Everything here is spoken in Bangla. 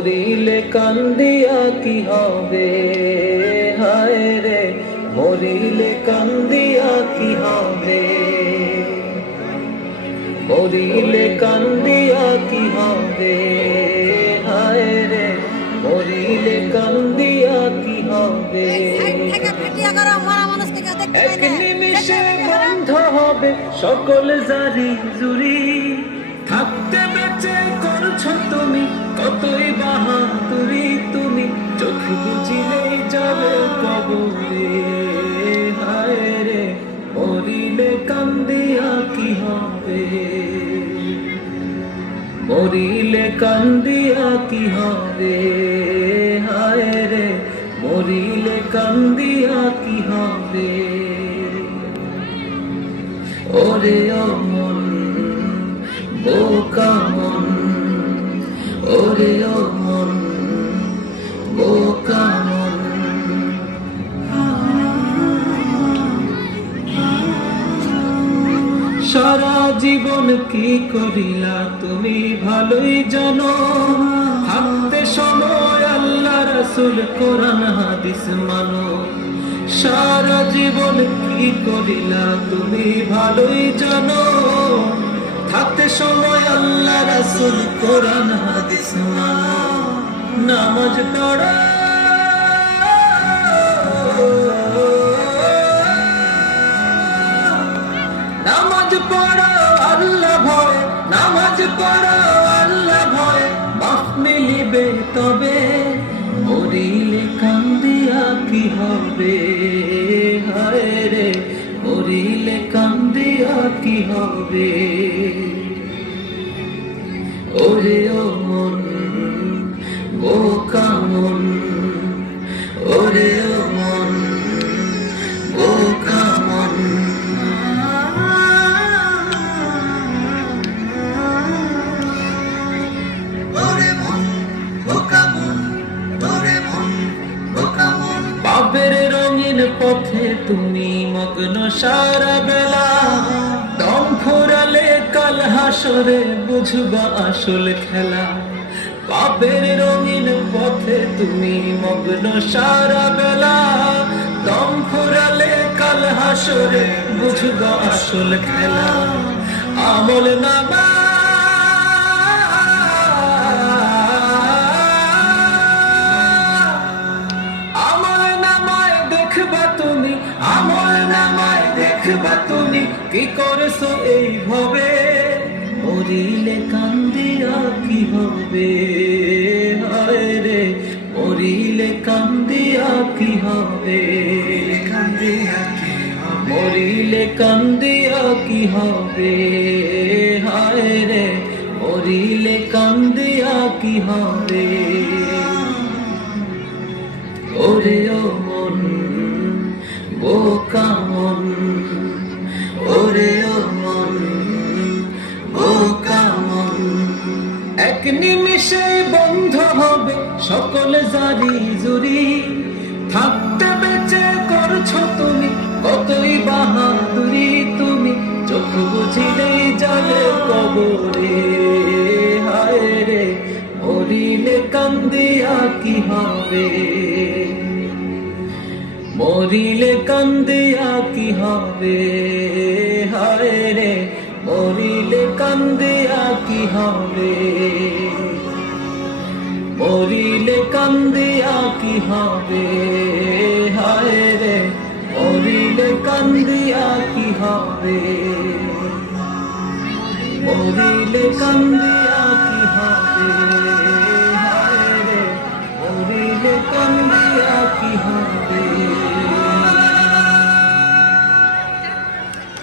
মরিলে কান্দিয়া কি হবে, হায় রে মরিলে কান্দিয়া কি হবে, মরিলে কান্দিয়া কি হবে, হায় রে মরিলে কান্দিয়া কি হবে। এক নিমিষে বন্ধ হবে সকল জারি জুরি, থাকতে বেঁচে করছো তুমি কতই বাহাদুরি, তুমি চোখ বুঝিলেই যাবে কবরে, হায় রে মরিলে কান্দিয়া কি হবে, মরিলে কান্দিয়া কি হবে, হায় রে মরিলে কান্দিয়া কি হবে। ওরে ও মন বোকা মন, ওরে ও মন বোকা মন, সারা জীবন কি করিলা তুমি ভালোই জানো, থাকতে সময় আল্লাহ রাসূল কোরআন হাদিস মানো। সারা জীবন কি করিলা তুমি ভালোই জানো, থাকতে সময় আল্লাহ রাসূল কোরআন হাদিস মানো। নামাজ পড়ো নামাজ পড়ো আল্লাহ ভয়, নামাজ পড়ো আল্লাহ ভয়, মাফ মিলিবে তবে, মরিলে কান্দিয়া কি হবে, হায় রে মরিলে কান্দিয়া কি হবে। ওরে ও মন বোকা মন, ওরে ও মন বোকা মন, পাপের রঙিন পথে তুমি মগ্ন সারা বেলা, দম ফুরালে কাল হাসরে বুঝবা আসল খেলা। পাপের রঙিন পথে তুমি মগ্ন সারা বেলা, দম ফুরালে কাল হাসরে বুঝবা আসল খেলা। আমল নামা আমল নামায় দেখবা তুমি কি করছো এই ভাবে, মরিলে কান্দিয়া কি হবে, হায় রে মরিলে কান্দিয়া কি হবে, মরিলে কান্দিয়া কি হবে, হায় রে মরিলে কান্দিয়া কি হবে। ওরে ও মন বোকা মন, ওরে ও মন বোকা মন, এক নিমিষে বন্ধ হবে সকল জারি জুরি, থাকতে বেঁচে করছো তুমি কতই বাহাদুরি, তুমি চোখ বুঝিলেই যাবে কবরে, হায় রে মরিলে কান্দিয়া কি হবে, মরিলে কান্দিয়া কি হবে, হায় রে মরিলে কান্দিয়া কি হবে, মরিলে কান্দিয়া কি হবে, হায় রে মরিলে কান্দিয়া কি হবে, মরিলে কান্দিয়া